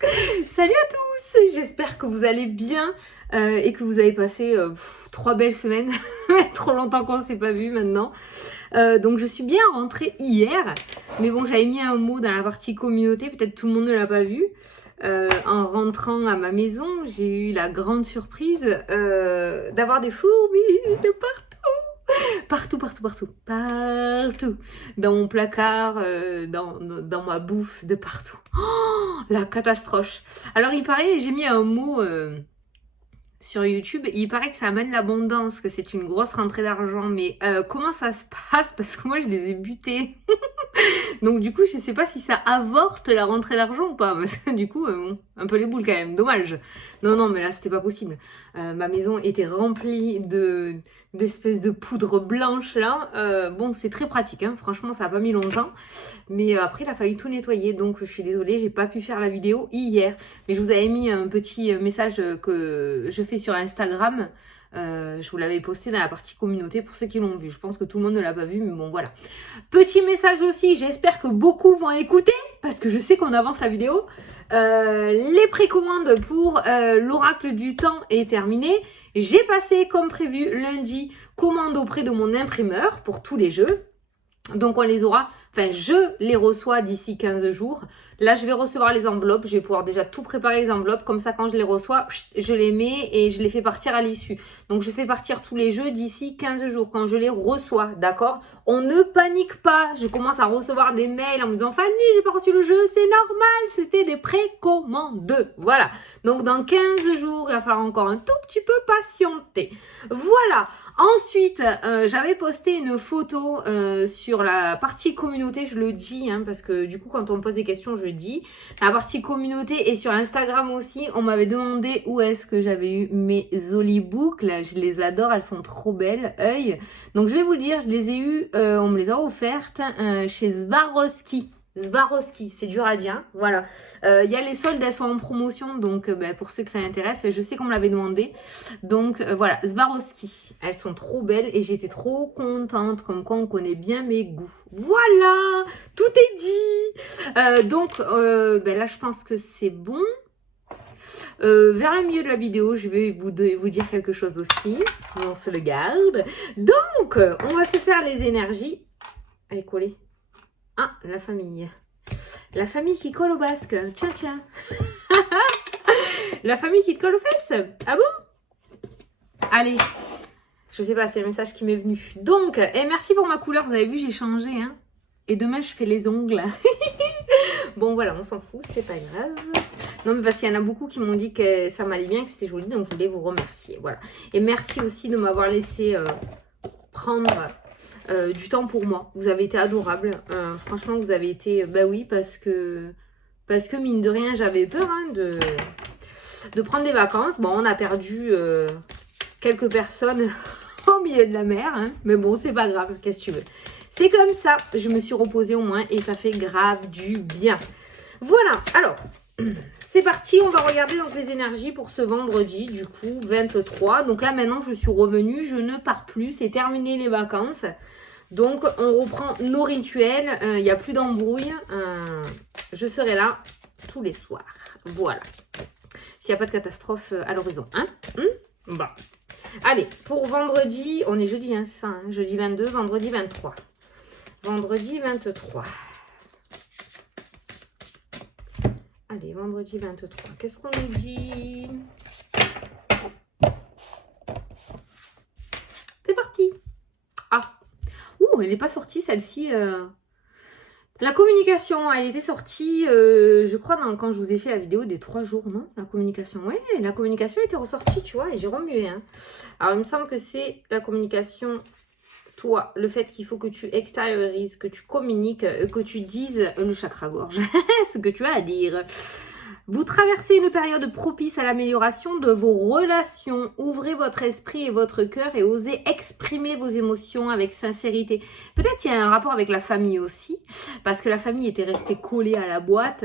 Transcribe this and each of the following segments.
Salut à tous, j'espère que vous allez bien et que vous avez passé 3 belles semaines, trop longtemps qu'on ne s'est pas vu maintenant. Donc je suis bien rentrée hier, mais bon j'avais mis un mot dans la partie communauté, peut-être tout le monde ne l'a pas vu. En rentrant à ma maison, j'ai eu la grande surprise d'avoir des fourmis de partout. Partout. Dans mon placard, dans ma bouffe, de partout. Oh, la catastrophe. Alors il paraît, j'ai mis un mot sur YouTube, il paraît que ça amène l'abondance, que c'est une grosse rentrée d'argent. Mais comment ça se passe? Parce que moi je les ai butés. Donc du coup je sais pas si ça avorte la rentrée d'argent ou pas. Parce que du coup, un peu les boules quand même, dommage. Non, mais là c'était pas possible. Ma maison était remplie d'espèces de poudre blanche là. Bon, c'est très pratique, hein. Franchement ça a pas mis longtemps. Mais après il a fallu tout nettoyer. Donc je suis désolée, j'ai pas pu faire la vidéo hier. Mais je vous avais mis un petit message que je fais sur Instagram. Je vous l'avais posté dans la partie communauté pour ceux qui l'ont vu. Je pense que tout le monde ne l'a pas vu, mais bon voilà. Petit message aussi, j'espère que beaucoup vont écouter parce que je sais qu'on avance la vidéo. Les précommandes pour l'oracle du temps est terminée. J'ai passé comme prévu lundi commande auprès de mon imprimeur pour tous les jeux. Donc on les aura, enfin je les reçois d'ici 15 jours. Là je vais recevoir les enveloppes, je vais pouvoir déjà tout préparer les enveloppes. Comme ça quand je les reçois, je les mets et je les fais partir à l'issue. Donc je fais partir tous les jeux d'ici 15 jours quand je les reçois, d'accord? On ne panique pas, je commence à recevoir des mails en me disant Fanny j'ai pas reçu le jeu, c'est normal, c'était des précommandes. Voilà, donc dans 15 jours il va falloir encore un tout petit peu patienter. Voilà. Ensuite, j'avais posté une photo sur la partie communauté, je le dis, hein, parce que du coup, quand on me pose des questions, je dis. La partie communauté et sur Instagram aussi, on m'avait demandé où est-ce que j'avais eu mes Zoli boucles. Je les adore, elles sont trop belles, œil. Donc, je vais vous le dire, je les ai eues, on me les a offertes chez Swarovski. Swarovski, c'est dur à dire, voilà. Il y a les soldes, elles sont en promotion, donc pour ceux que ça intéresse, je sais qu'on me l'avait demandé. Donc voilà, Swarovski, elles sont trop belles et j'étais trop contente, comme quoi on connaît bien mes goûts. Voilà, tout est dit. Donc là, je pense que c'est bon. Vers le milieu de la vidéo, je vais vous dire quelque chose aussi. On se le garde. Donc, on va se faire les énergies. Allez, collez. Ah, la famille. La famille qui colle au basque. Tiens. La famille qui te colle aux fesses. Ah bon? Allez. Je sais pas, c'est le message qui m'est venu. Donc, merci pour ma couleur. Vous avez vu, j'ai changé. Hein. Et demain, je fais les ongles. Bon, voilà, on s'en fout. C'est pas grave. Non, mais parce qu'il y en a beaucoup qui m'ont dit que ça m'allait bien, que c'était joli. Donc, je voulais vous remercier. Voilà. Et merci aussi de m'avoir laissé prendre... du temps pour moi. Vous avez été adorables. Franchement, vous avez été... Bah oui, parce que mine de rien, j'avais peur hein, de prendre des vacances. Bon, on a perdu quelques personnes au milieu de la mer. Hein, mais bon, c'est pas grave. Qu'est-ce que tu veux? C'est comme ça. Je me suis reposée au moins et ça fait grave du bien. Voilà. Alors... C'est parti, on va regarder donc les énergies pour ce vendredi, du coup, 23. Donc là, maintenant, je suis revenue, je ne pars plus, c'est terminé les vacances. Donc, on reprend nos rituels, il n'y a plus d'embrouille. Je serai là tous les soirs. Voilà. S'il n'y a pas de catastrophe à l'horizon. Hein, bon. Allez, pour vendredi, on est jeudi, hein, c'est ça, hein, jeudi 22, vendredi 23. Vendredi 23. Allez, vendredi 23. Qu'est-ce qu'on nous dit? C'est parti. Ah. Ouh, elle n'est pas sortie celle-ci. La communication, elle était sortie, je crois, quand je vous ai fait la vidéo des 3 jours, non? La communication, ouais, la communication était ressortie, tu vois, et j'ai remué. Hein. Alors, il me semble que c'est la communication... Toi, le fait qu'il faut que tu extériorises, que tu communiques, que tu dises le chakra-gorge, ce que tu as à dire. Vous traversez une période propice à l'amélioration de vos relations. Ouvrez votre esprit et votre cœur et osez exprimer vos émotions avec sincérité. Peut-être qu'il y a un rapport avec la famille aussi, parce que la famille était restée collée à la boîte.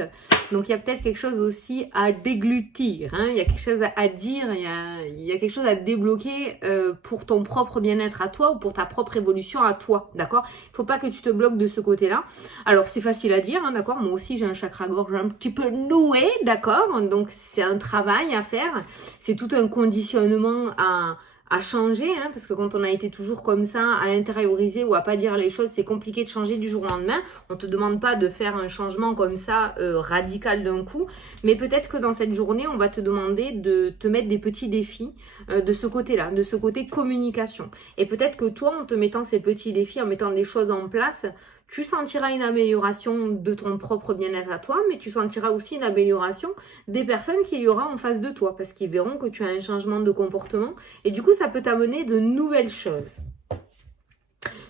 Donc, il y a peut-être quelque chose aussi à déglutir. Hein. Il y a quelque chose à dire, il y a quelque chose à débloquer pour ton propre bien-être à toi ou pour ta propre évolution à toi. D'accord? Il ne faut pas que tu te bloques de ce côté-là. Alors, c'est facile à dire, hein, d'accord? Moi aussi, j'ai un chakra-gorge un petit peu noué, d'accord? d'accord, donc c'est un travail à faire, c'est tout un conditionnement à changer, hein, parce que quand on a été toujours comme ça, à intérioriser ou à pas dire les choses, c'est compliqué de changer du jour au lendemain. On te demande pas de faire un changement comme ça radical d'un coup, mais peut-être que dans cette journée, on va te demander de te mettre des petits défis de ce côté-là, de ce côté communication. Et peut-être que toi, en te mettant ces petits défis, en mettant des choses en place, tu sentiras une amélioration de ton propre bien-être à toi, mais tu sentiras aussi une amélioration des personnes qu'il y aura en face de toi, parce qu'ils verront que tu as un changement de comportement, et du coup, ça peut t'amener de nouvelles choses.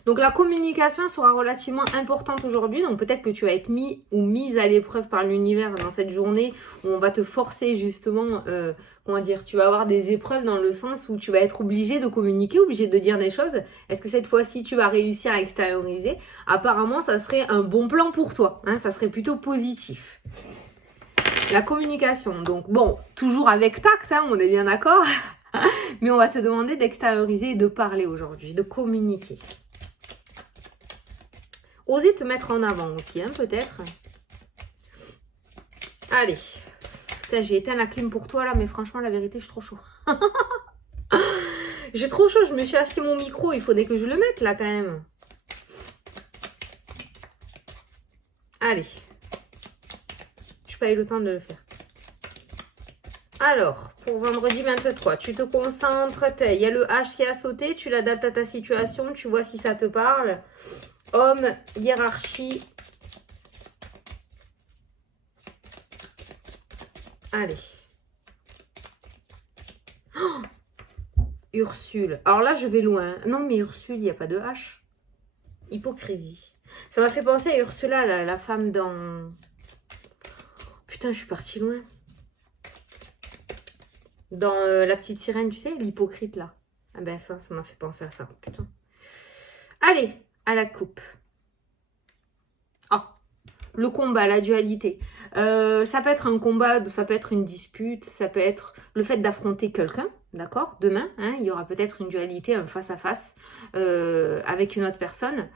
Donc la communication sera relativement importante aujourd'hui, donc peut-être que tu vas être mis ou mise à l'épreuve par l'univers dans cette journée où on va te forcer justement, comment dire, tu vas avoir des épreuves dans le sens où tu vas être obligé de communiquer, obligé de dire des choses. Est-ce que cette fois-ci tu vas réussir à extérioriser? Apparemment ça serait un bon plan pour toi, hein, ça serait plutôt positif. La communication, donc bon, toujours avec tact, hein, on est bien d'accord, mais on va te demander d'extérioriser et de parler aujourd'hui, de communiquer. Oser te mettre en avant aussi, hein, peut-être. Allez. Putain, j'ai éteint la clim pour toi, là, mais franchement, la vérité, je suis trop chaud. J'ai trop chaud, je me suis acheté mon micro, il faudrait que je le mette, là, quand même. Allez. Je n'ai pas eu le temps de le faire. Alors, pour vendredi 23, tu te concentres, il y a le H qui a sauté, tu l'adaptes à ta situation, tu vois si ça te parle. Homme, hiérarchie. Allez. Oh, Ursule. Alors là, je vais loin. Non, mais Ursule, il n'y a pas de H. Hypocrisie. Ça m'a fait penser à Ursula, la femme dans... Putain, je suis partie loin. Dans La Petite Sirène, tu sais, l'hypocrite, là. Ah ben ça m'a fait penser à ça. Putain. Allez, à la coupe. Oh, le combat, la dualité. Ça peut être un combat, ça peut être une dispute, ça peut être le fait d'affronter quelqu'un, d'accord? Demain, hein, il y aura peut-être une dualité, un face-à-face avec une autre personne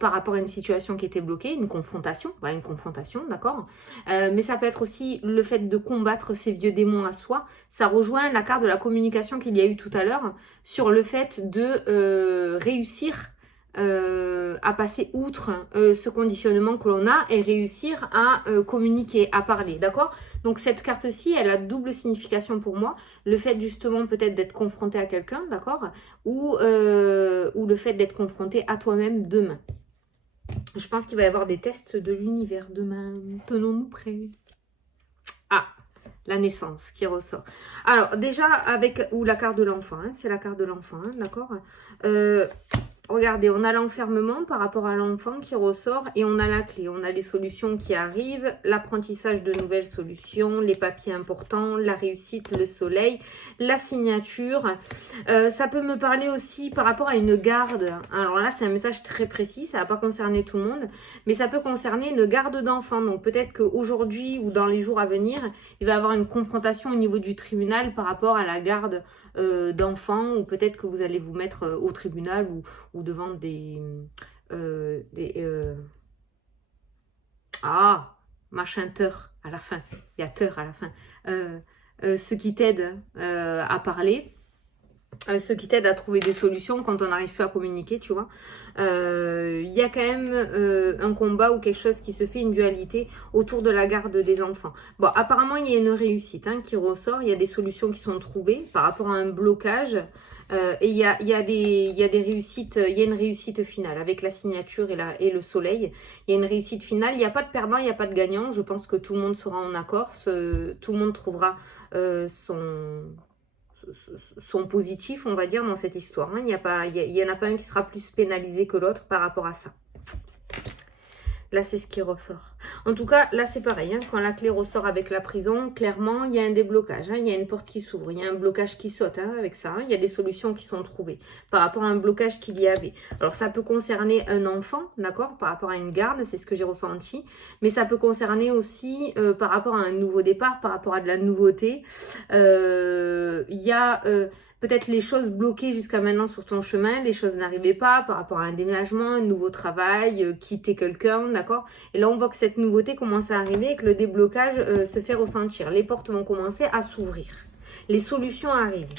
par rapport à une situation qui était bloquée, une confrontation, voilà, une confrontation, d'accord? Mais ça peut être aussi le fait de combattre ces vieux démons à soi. Ça rejoint la carte de la communication qu'il y a eu tout à l'heure sur le fait de réussir à passer outre ce conditionnement que l'on a et réussir à communiquer, à parler, d'accord? Donc cette carte-ci, elle a double signification pour moi. Le fait justement peut-être d'être confronté à quelqu'un, d'accord? Ou le fait d'être confronté à toi-même demain. Je pense qu'il va y avoir des tests de l'univers demain. Tenons-nous prêts. Ah, la naissance qui ressort. Alors déjà avec, ou la carte de l'enfant, hein, c'est la carte de l'enfant, hein, d'accord? Regardez, on a l'enfermement par rapport à l'enfant qui ressort et on a la clé. On a les solutions qui arrivent, l'apprentissage de nouvelles solutions, les papiers importants, la réussite, le soleil, la signature. Ça peut me parler aussi par rapport à une garde. Alors là, c'est un message très précis, ça ne va pas concerner tout le monde, mais ça peut concerner une garde d'enfant. Donc peut-être qu'aujourd'hui ou dans les jours à venir, il va y avoir une confrontation au niveau du tribunal par rapport à la garde d'enfants, ou peut-être que vous allez vous mettre au tribunal ou devant des machin teur à la fin, il y a teur à la fin, ceux qui t'aident à parler, ceux qui t'aident à trouver des solutions quand on n'arrive plus à communiquer, tu vois. Il y a quand même un combat ou quelque chose qui se fait, une dualité autour de la garde des enfants. Bon, apparemment, il y a une réussite hein, qui ressort. Il y a des solutions qui sont trouvées par rapport à un blocage. Et il y a des réussites, il y a une réussite finale avec la signature et le soleil. Il y a une réussite finale. Il n'y a pas de perdant, il n'y a pas de gagnant. Je pense que tout le monde sera en accord. Tout le monde trouvera son positif, on va dire, dans cette histoire. Hein. Il n'y en a pas un qui sera plus pénalisé que l'autre par rapport à ça. Là, c'est ce qui ressort. En tout cas, là, c'est pareil. Hein. Quand la clé ressort avec la prison, clairement, il y a un déblocage. Hein. Il y a une porte qui s'ouvre. Il y a un blocage qui saute hein, avec ça. Hein. Il y a des solutions qui sont trouvées par rapport à un blocage qu'il y avait. Alors, ça peut concerner un enfant, d'accord, par rapport à une garde. C'est ce que j'ai ressenti. Mais ça peut concerner aussi par rapport à un nouveau départ, par rapport à de la nouveauté. Il y a... peut-être les choses bloquées jusqu'à maintenant sur ton chemin, les choses n'arrivaient pas par rapport à un déménagement, un nouveau travail, quitter quelqu'un, d'accord? Et là, on voit que cette nouveauté commence à arriver et que le déblocage se fait ressentir. Les portes vont commencer à s'ouvrir. Les solutions arrivent.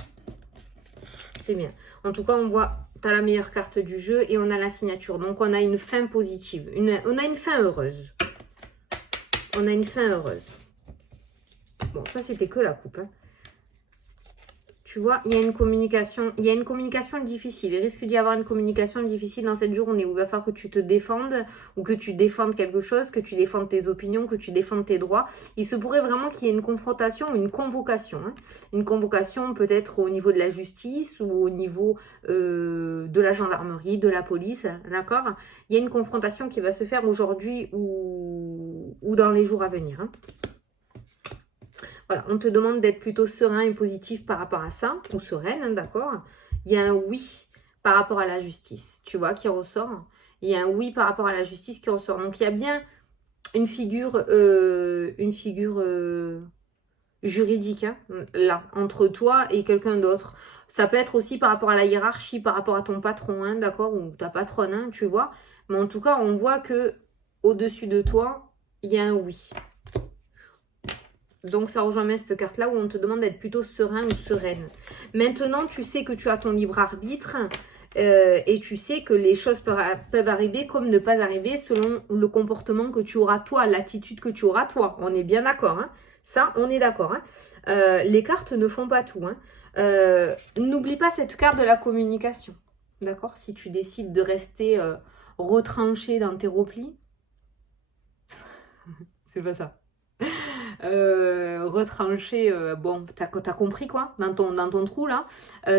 C'est bien. En tout cas, on voit, tu as la meilleure carte du jeu et on a la signature. Donc, on a une fin positive. On a une fin heureuse. On a une fin heureuse. Bon, ça, c'était que la coupe. Hein. Tu vois, il y a une communication difficile. Il risque d'y avoir une communication difficile dans cette journée où il va falloir que tu te défendes ou que tu défendes quelque chose, que tu défendes tes opinions, que tu défendes tes droits. Il se pourrait vraiment qu'il y ait une confrontation ou une convocation. Hein. Une convocation peut-être au niveau de la justice ou au niveau de la gendarmerie, de la police, d'accord? Il y a une confrontation qui va se faire aujourd'hui ou dans les jours à venir. Hein. Voilà, on te demande d'être plutôt serein et positif par rapport à ça, ou sereine, hein, d'accord? Il y a un oui par rapport à la justice, tu vois, qui ressort. Il y a un oui par rapport à la justice qui ressort. Donc, il y a bien une figure juridique, hein, là, entre toi et quelqu'un d'autre. Ça peut être aussi par rapport à la hiérarchie, par rapport à ton patron, hein, d'accord? Ou ta patronne, hein, tu vois. Mais en tout cas, on voit que au-dessus de toi, il y a un oui. Donc, ça rejoint bien cette carte-là où on te demande d'être plutôt serein ou sereine. Maintenant, tu sais que tu as ton libre arbitre et tu sais que les choses peuvent arriver comme ne pas arriver selon le comportement que tu auras toi, l'attitude que tu auras toi. On est bien d'accord, hein? Ça, on est d'accord. Hein? Les cartes ne font pas tout. Hein? N'oublie pas cette carte de la communication. D'accord? Si tu décides de rester retranché dans tes replis, c'est pas ça. Retranché, bon, t'as compris quoi, dans ton trou là,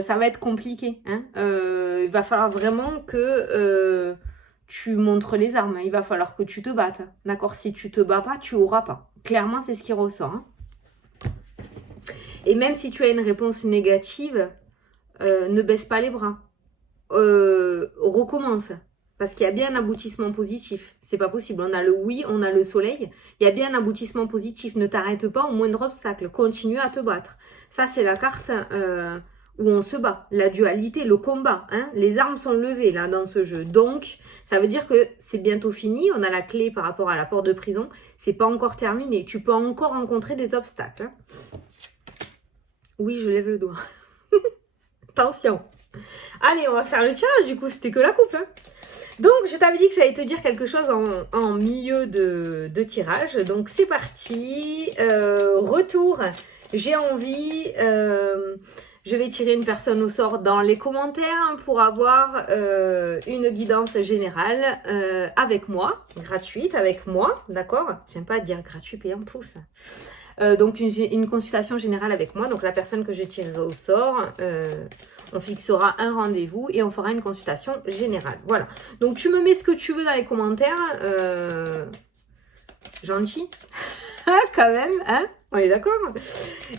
ça va être compliqué. Hein, il va falloir vraiment que tu montres les armes, hein, il va falloir que tu te battes. Hein, d'accord, si tu te bats pas, tu auras pas. Clairement, c'est ce qui ressort. Hein. Et même si tu as une réponse négative, ne baisse pas les bras. Recommence. Parce qu'il y a bien un aboutissement positif. C'est pas possible. On a le oui, on a le soleil. Il y a bien un aboutissement positif. Ne t'arrête pas au moindre obstacle. Continue à te battre. Ça, c'est la carte où on se bat. La dualité, le combat. Hein. Les armes sont levées là dans ce jeu. Donc, ça veut dire que c'est bientôt fini. On a la clé par rapport à la porte de prison. C'est pas encore terminé. Tu peux encore rencontrer des obstacles. Hein. Oui, je lève le doigt. Attention. Allez, on va faire le tirage. Du coup, c'était que la coupe. Hein. Donc, je t'avais dit que j'allais te dire quelque chose en milieu de tirage. Donc, c'est parti. Retour. J'ai envie. Je vais tirer une personne au sort dans les commentaires pour avoir une guidance générale avec moi. Gratuite avec moi. D'accord? J'aime pas dire gratuit payant pour ça. Donc, une consultation générale avec moi. Donc, la personne que je tirerai au sort... on fixera un rendez-vous et on fera une consultation générale. Voilà. Donc, tu me mets ce que tu veux dans les commentaires. Gentil. Quand même, hein? On est d'accord?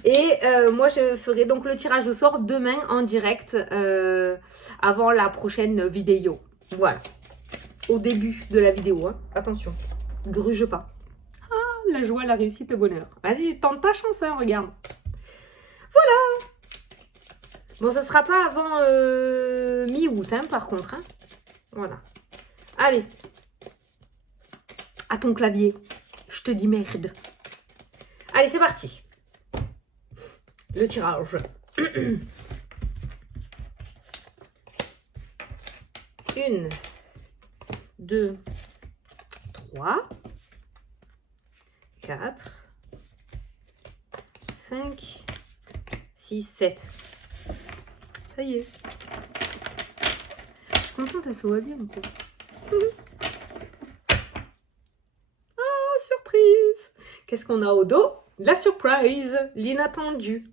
Et moi, je ferai donc le tirage au sort demain en direct avant la prochaine vidéo. Voilà. Au début de la vidéo. Hein. Attention. Gruge pas. Ah, la joie, la réussite, le bonheur. Vas-y, tente ta chance, hein, regarde. Voilà. Bon, ce sera pas avant mi-août, hein, par contre. Hein. Voilà. Allez. À ton clavier. Je te dis merde. Allez, c'est parti. Le tirage. 1, 2, 3, 4, 5, 6, 7. Ça y est. Je suis contente, elle se voit bien. Ah, surprise! Qu'est-ce qu'on a au dos? La surprise, l'inattendu.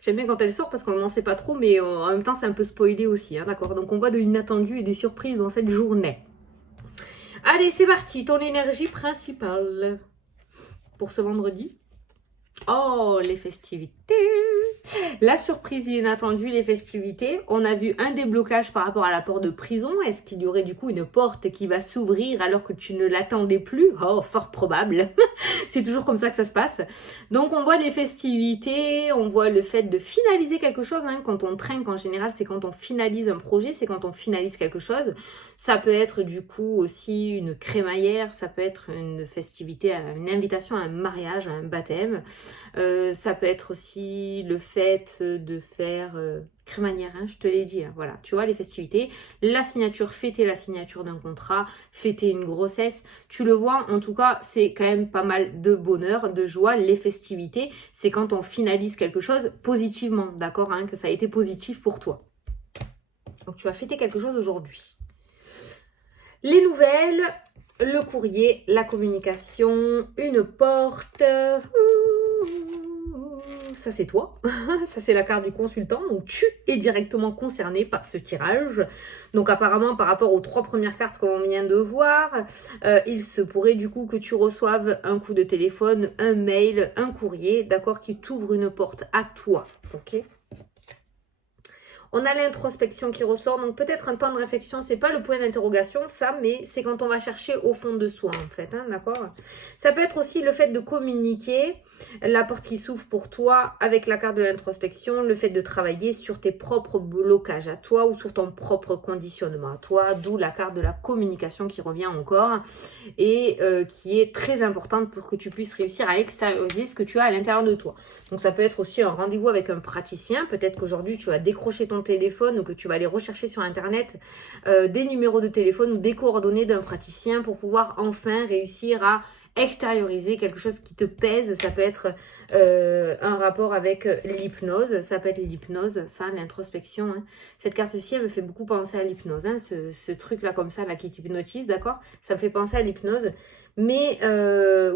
J'aime bien quand elle sort parce qu'on n'en sait pas trop, mais en même temps, c'est un peu spoilé aussi. Hein, d'accord? Donc, on voit de l'inattendu et des surprises dans cette journée. Allez, c'est parti. Ton énergie principale pour ce vendredi. Oh, les festivités! La surprise inattendue, les festivités. On a vu un déblocage par rapport à la porte de prison. Est-ce qu'il y aurait du coup une porte qui va s'ouvrir alors que tu ne l'attendais plus? Oh, fort probable. C'est toujours comme ça que ça se passe. Donc on voit les festivités, on voit le fait de finaliser quelque chose. Hein. Quand on trinque en général, c'est quand on finalise un projet, c'est quand on finalise quelque chose. Ça peut être du coup aussi une crémaillère, ça peut être une festivité, une invitation à un mariage, à un baptême. Ça peut être aussi le fait de faire crémaillère, hein, je te l'ai dit, hein, voilà, tu vois, les festivités, la signature, fêter la signature d'un contrat, fêter une grossesse, tu le vois, en tout cas, c'est quand même pas mal de bonheur, de joie, les festivités, c'est quand on finalise quelque chose positivement, d'accord, hein, que ça a été positif pour toi. Donc tu vas fêter quelque chose aujourd'hui. Les nouvelles, le courrier, la communication, une porte. Ça c'est toi, ça c'est la carte du consultant, donc tu es directement concerné par ce tirage. Donc apparemment par rapport aux 3 premières cartes que l'on vient de voir, il se pourrait du coup que tu reçoives un coup de téléphone, un mail, un courrier, d'accord, qui t'ouvre une porte à toi, ok. On a l'introspection qui ressort, donc peut-être un temps de réflexion, c'est pas le point d'interrogation, ça, mais c'est quand on va chercher au fond de soi, en fait, hein, d'accord. Ça peut être aussi le fait de communiquer, la porte qui s'ouvre pour toi avec la carte de l'introspection, le fait de travailler sur tes propres blocages à toi ou sur ton propre conditionnement à toi, d'où la carte de la communication qui revient encore et qui est très importante pour que tu puisses réussir à extérioriser ce que tu as à l'intérieur de toi. Donc ça peut être aussi un rendez-vous avec un praticien, peut-être qu'aujourd'hui tu vas décrocher ton téléphone ou que tu vas aller rechercher sur internet des numéros de téléphone ou des coordonnées d'un praticien pour pouvoir enfin réussir à extérioriser quelque chose qui te pèse. Ça peut être un rapport avec l'hypnose, ça peut être l'hypnose, ça, l'introspection. Hein. Cette carte-ci, elle me fait beaucoup penser à l'hypnose, hein, ce truc-là comme ça, là, qui t'hypnotise, d'accord? Ça me fait penser à l'hypnose. Mais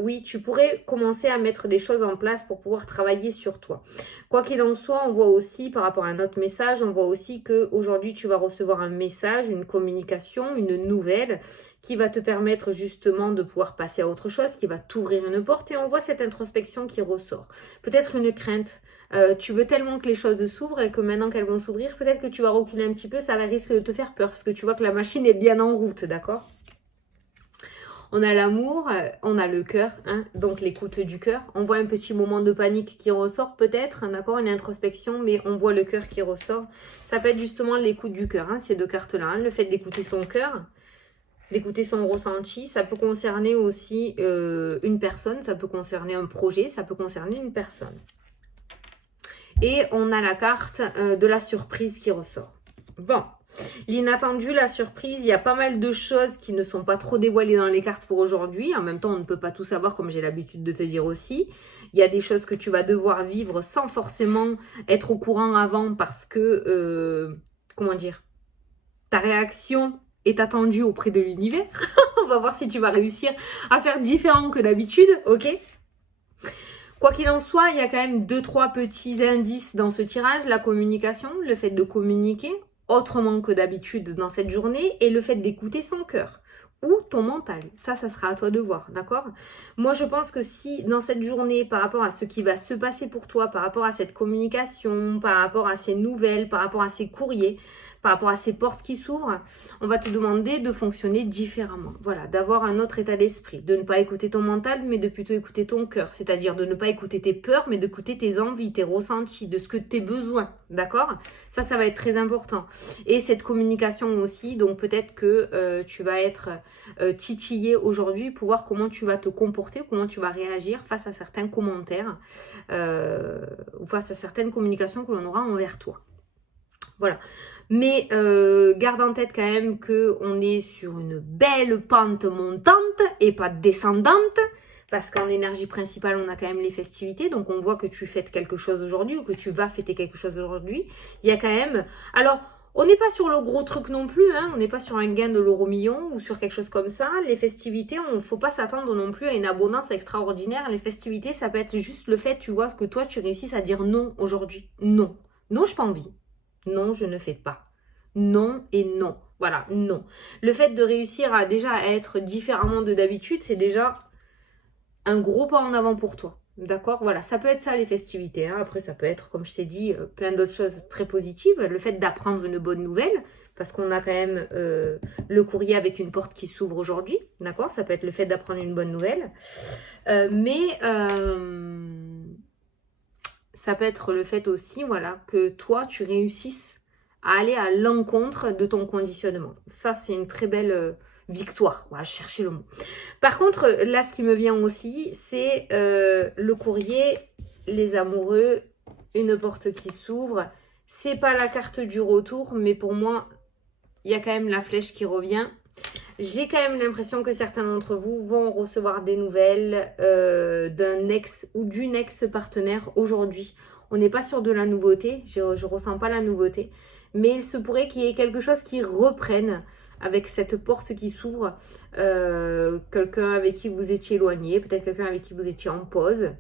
oui, tu pourrais commencer à mettre des choses en place pour pouvoir travailler sur toi. Quoi qu'il en soit, on voit aussi, par rapport à un autre message, on voit aussi qu'aujourd'hui, tu vas recevoir un message, une communication, une nouvelle qui va te permettre justement de pouvoir passer à autre chose, qui va t'ouvrir une porte. Et on voit cette introspection qui ressort. Peut-être une crainte. Tu veux tellement que les choses s'ouvrent et que maintenant qu'elles vont s'ouvrir, peut-être que tu vas reculer un petit peu, ça va risque de te faire peur parce que tu vois que la machine est bien en route, d'accord ? On a l'amour, on a le cœur, hein, donc l'écoute du cœur. On voit un petit moment de panique qui ressort peut-être, d'accord, une introspection, mais on voit le cœur qui ressort. Ça peut être justement l'écoute du cœur, hein, ces 2 cartes-là. Hein, le fait d'écouter son cœur, d'écouter son ressenti, ça peut concerner aussi une personne, ça peut concerner un projet, ça peut concerner une personne. Et on a la carte de la surprise qui ressort. Bon, l'inattendu, la surprise, il y a pas mal de choses qui ne sont pas trop dévoilées dans les cartes pour aujourd'hui. En même temps, on ne peut pas tout savoir comme j'ai l'habitude de te dire aussi. Il y a des choses que tu vas devoir vivre sans forcément être au courant avant parce que, comment dire, ta réaction est attendue auprès de l'univers. On va voir si tu vas réussir à faire différent que d'habitude, ok ? Quoi qu'il en soit, il y a quand même 2-3 petits indices dans ce tirage. La communication, le fait de communiquer autrement que d'habitude dans cette journée et le fait d'écouter son cœur ou ton mental. Ça sera à toi de voir, d'accord? Moi, je pense que si dans cette journée, par rapport à ce qui va se passer pour toi, par rapport à cette communication, par rapport à ces nouvelles, par rapport à ces courriers, par rapport à ces portes qui s'ouvrent, on va te demander de fonctionner différemment. Voilà, d'avoir un autre état d'esprit, de ne pas écouter ton mental, mais de plutôt écouter ton cœur. C'est-à-dire de ne pas écouter tes peurs, mais d'écouter tes envies, tes ressentis, de ce que tes besoins. D'accord? Ça va être très important. Et cette communication aussi, donc peut-être que tu vas être titillé aujourd'hui pour voir comment tu vas te comporter, comment tu vas réagir face à certains commentaires ou face à certaines communications que l'on aura envers toi. Voilà. Mais garde en tête quand même qu'on est sur une belle pente montante et pas descendante. Parce qu'en énergie principale, on a quand même les festivités. Donc, on voit que tu fêtes quelque chose aujourd'hui ou que tu vas fêter quelque chose aujourd'hui. Il y a quand même... Alors, on n'est pas sur le gros truc non plus. Hein. On n'est pas sur un gain de l'euro million ou sur quelque chose comme ça. Les festivités, il ne faut pas s'attendre non plus à une abondance extraordinaire. Les festivités, ça peut être juste le fait, tu vois, que toi, tu réussisses à dire non aujourd'hui. Non. Non, je n'ai pas envie. Non, je ne fais pas. Non et non. Voilà, non. Le fait de réussir à être différemment de d'habitude, c'est déjà un gros pas en avant pour toi. D'accord, voilà, ça peut être ça les festivités. Hein. Après, ça peut être, comme je t'ai dit, plein d'autres choses très positives. Le fait d'apprendre une bonne nouvelle, parce qu'on a quand même le courrier avec une porte qui s'ouvre aujourd'hui. D'accord, ça peut être le fait d'apprendre une bonne nouvelle. Mais ça peut être le fait aussi, voilà, que toi, tu réussisses à aller à l'encontre de ton conditionnement. Ça, c'est une très belle victoire. Voilà, je cherchais le mot. Par contre, là, ce qui me vient aussi, c'est le courrier, les amoureux, une porte qui s'ouvre. C'est pas la carte du retour, mais pour moi, il y a quand même la flèche qui revient. J'ai quand même l'impression que certains d'entre vous vont recevoir des nouvelles d'un ex ou d'une ex-partenaire aujourd'hui. On n'est pas sur de la nouveauté, je ne ressens pas la nouveauté, mais il se pourrait qu'il y ait quelque chose qui reprenne avec cette porte qui s'ouvre, quelqu'un avec qui vous étiez éloigné, peut-être quelqu'un avec qui vous étiez en pause.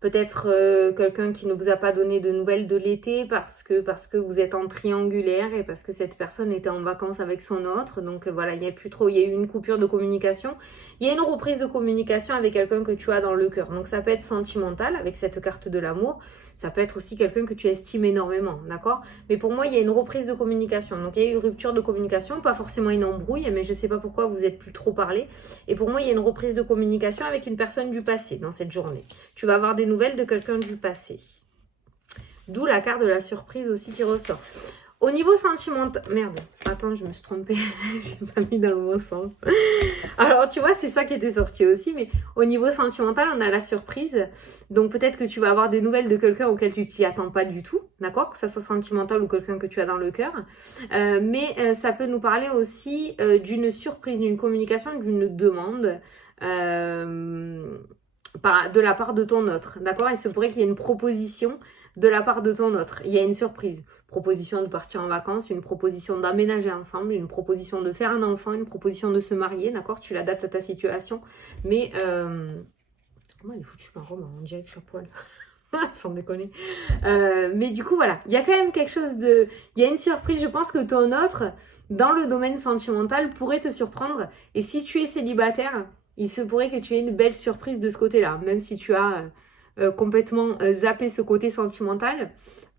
Peut-être quelqu'un qui ne vous a pas donné de nouvelles de l'été parce que vous êtes en triangulaire et parce que cette personne était en vacances avec son autre. Donc voilà, il n'y a plus trop, il y a eu une coupure de communication. Il y a une reprise de communication avec quelqu'un que tu as dans le cœur. Donc ça peut être sentimental avec cette carte de l'amour. Ça peut être aussi quelqu'un que tu estimes énormément, d'accord? Mais pour moi, il y a une reprise de communication. Donc il y a eu une rupture de communication, pas forcément une embrouille, mais je ne sais pas pourquoi vous êtes plus trop parlé. Et pour moi, il y a une reprise de communication avec une personne du passé dans cette journée. Tu vas avoir des nouvelles de quelqu'un du passé. D'où la carte de la surprise aussi qui ressort. Au niveau sentimental... Merde, attends, je me suis trompée. J'ai pas mis dans le bon sens. Alors, tu vois, c'est ça qui était sorti aussi. Mais au niveau sentimental, on a la surprise. Donc, peut-être que tu vas avoir des nouvelles de quelqu'un auquel tu t'y attends pas du tout. D'accord? Que ça soit sentimental ou quelqu'un que tu as dans le cœur. Mais ça peut nous parler aussi d'une surprise, d'une communication, d'une demande. De la part de ton autre, d'accord? Il se pourrait qu'il y ait une proposition de la part de ton autre. Il y a une surprise. Proposition de partir en vacances, une proposition d'aménager ensemble, une proposition de faire un enfant, une proposition de se marier, d'accord? Tu l'adaptes à ta situation. Mais, comment il est foutu ma robe? On dirait que je suis à poil. Sans déconner. Mais du coup, voilà. Il y a quand même quelque chose de... Il y a une surprise. Je pense que ton autre, dans le domaine sentimental, pourrait te surprendre. Et si tu es célibataire... Il se pourrait que tu aies une belle surprise de ce côté-là, même si tu as complètement zappé ce côté sentimental.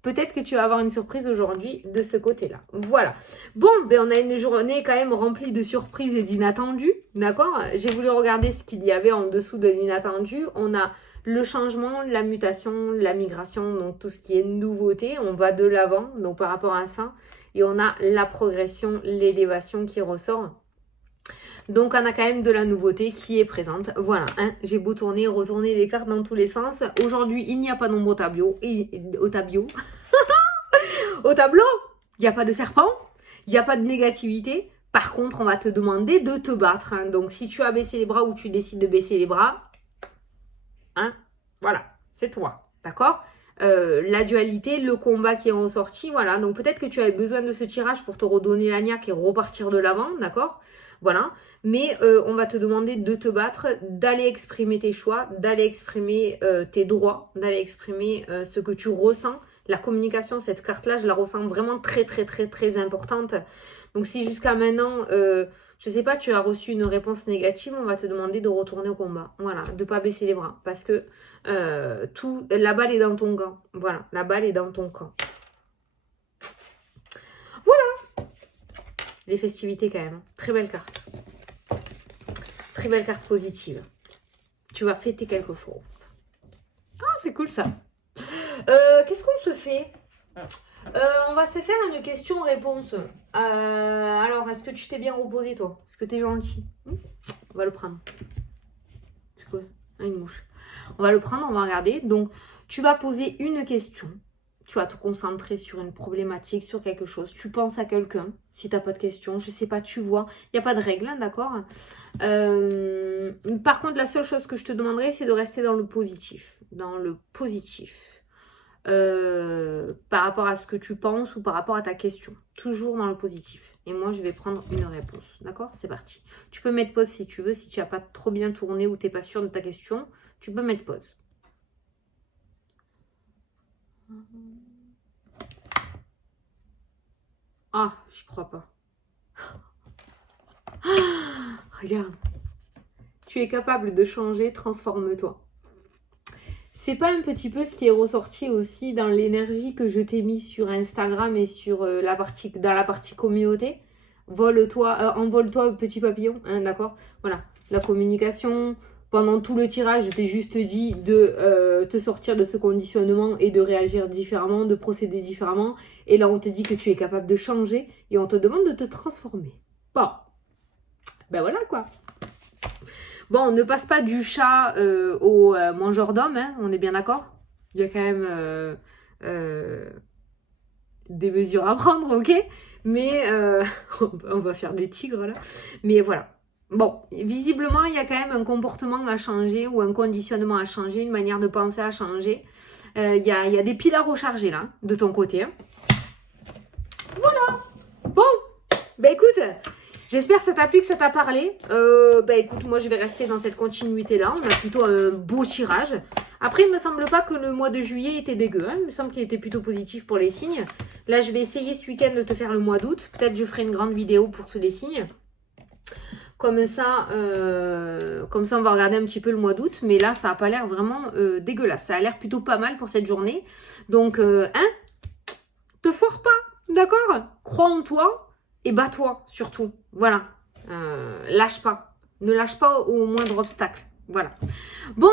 Peut-être que tu vas avoir une surprise aujourd'hui de ce côté-là. Voilà. Bon, ben on a une journée quand même remplie de surprises et d'inattendus, d'accord? J'ai voulu regarder ce qu'il y avait en dessous de l'inattendu. On a le changement, la mutation, la migration, donc tout ce qui est nouveauté. On va de l'avant, donc par rapport à ça. Et on a la progression, l'élévation qui ressort. Donc, on a quand même de la nouveauté qui est présente. Voilà, hein, j'ai beau tourner, retourner les cartes dans tous les sens. Aujourd'hui, il n'y a pas d'ombre au tableau. Au tableau, il n'y a pas de serpent. Il n'y a pas de négativité. Par contre, on va te demander de te battre. Hein. Donc, si tu as baissé les bras ou tu décides de baisser les bras, hein, voilà, c'est toi. D'accord? La dualité, le combat qui est ressorti, voilà. Donc, peut-être que tu avais besoin de ce tirage pour te redonner la niaque et repartir de l'avant, d'accord? Voilà, mais on va te demander de te battre, d'aller exprimer tes choix, d'aller exprimer tes droits, d'aller exprimer ce que tu ressens. La communication, cette carte-là, je la ressens vraiment très, très, très, très importante. Donc, si jusqu'à maintenant, je sais pas, tu as reçu une réponse négative, on va te demander de retourner au combat. Voilà, de pas baisser les bras. Parce que la balle est dans ton camp. Voilà, la balle est dans ton camp. Les festivités quand même. Très belle carte. Très belle carte positive. Tu vas fêter quelque chose. Ah, c'est cool ça. Qu'est-ce qu'on se fait? On va se faire une question-réponse. Alors, est-ce que tu t'es bien reposé toi? Est-ce que t'es gentil? On va le prendre. C'est quoi? Une mouche. On va le prendre, on va regarder. Donc, tu vas poser une question. Tu vas te concentrer sur une problématique, sur quelque chose. Tu penses à quelqu'un, si tu n'as pas de questions. Je ne sais pas, tu vois. Il n'y a pas de règle, hein, d'accord? Par contre, la seule chose que je te demanderai, c'est de rester dans le positif. Dans le positif. Par rapport à ce que tu penses ou par rapport à ta question. Toujours dans le positif. Et moi, je vais prendre une réponse. D'accord? C'est parti. Tu peux mettre pause si tu veux. Si tu n'as pas trop bien tourné ou tu n'es pas sûr de ta question, tu peux mettre pause. Ah, j'y crois pas. Regarde. Tu es capable de changer, transforme-toi. c'est pas un petit peu ce qui est ressorti aussi dans l'énergie que je t'ai mis sur Instagram et sur dans la partie communauté? Vole-toi, envole-toi petit papillon, hein, d'accord? Voilà, la communication. Pendant tout le tirage, je t'ai juste dit de te sortir de ce conditionnement et de réagir différemment, de procéder différemment. Et là, on te dit que tu es capable de changer et on te demande de te transformer. Bon, ben voilà quoi. Bon, on ne passe pas du chat au mangeur d'hommes, hein, on est bien d'accord? Il y a quand même des mesures à prendre, ok? Mais on va faire des tigres là. Mais voilà. Bon, visiblement, il y a quand même un comportement à changer ou un conditionnement à changer, une manière de penser à changer. Il y a des piles à recharger là, de ton côté. Hein. Voilà. Bon, ben écoute, j'espère que ça t'a plu, que ça t'a parlé. Ben écoute, moi je vais rester dans cette continuité là. On a plutôt un beau tirage. Après, il me semble pas que le mois de juillet était dégueu. Hein. Il me semble qu'il était plutôt positif pour les signes. Là, je vais essayer ce week-end de te faire le mois d'août. Peut-être je ferai une grande vidéo pour tous les signes. Comme ça, on va regarder un petit peu le mois d'août. Mais là, ça n'a pas l'air vraiment dégueulasse. Ça a l'air plutôt pas mal pour cette journée. Donc, te foire pas, d'accord? Crois en toi et bats-toi, surtout. Voilà. Lâche pas. Ne lâche pas au moindre obstacle. Voilà. Bon,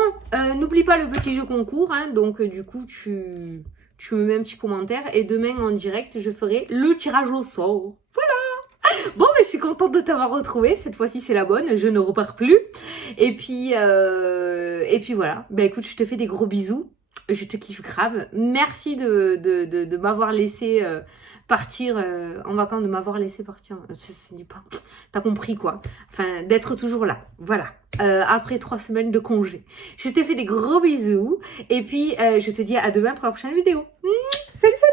n'oublie pas le petit jeu concours. Hein, donc, du coup, tu me mets un petit commentaire. Et demain, en direct, je ferai le tirage au sort. Voilà. Bon, mais je suis contente de t'avoir retrouvé. Cette fois-ci, c'est la bonne. Je ne repars plus. Et puis voilà. Ben écoute, je te fais des gros bisous. Je te kiffe grave. Merci de m'avoir laissé partir en vacances, de m'avoir laissé partir. T'as compris quoi. Enfin, d'être toujours là. Voilà. Après 3 semaines de congé. Je te fais des gros bisous. Et puis, je te dis à demain pour la prochaine vidéo. Salut, salut!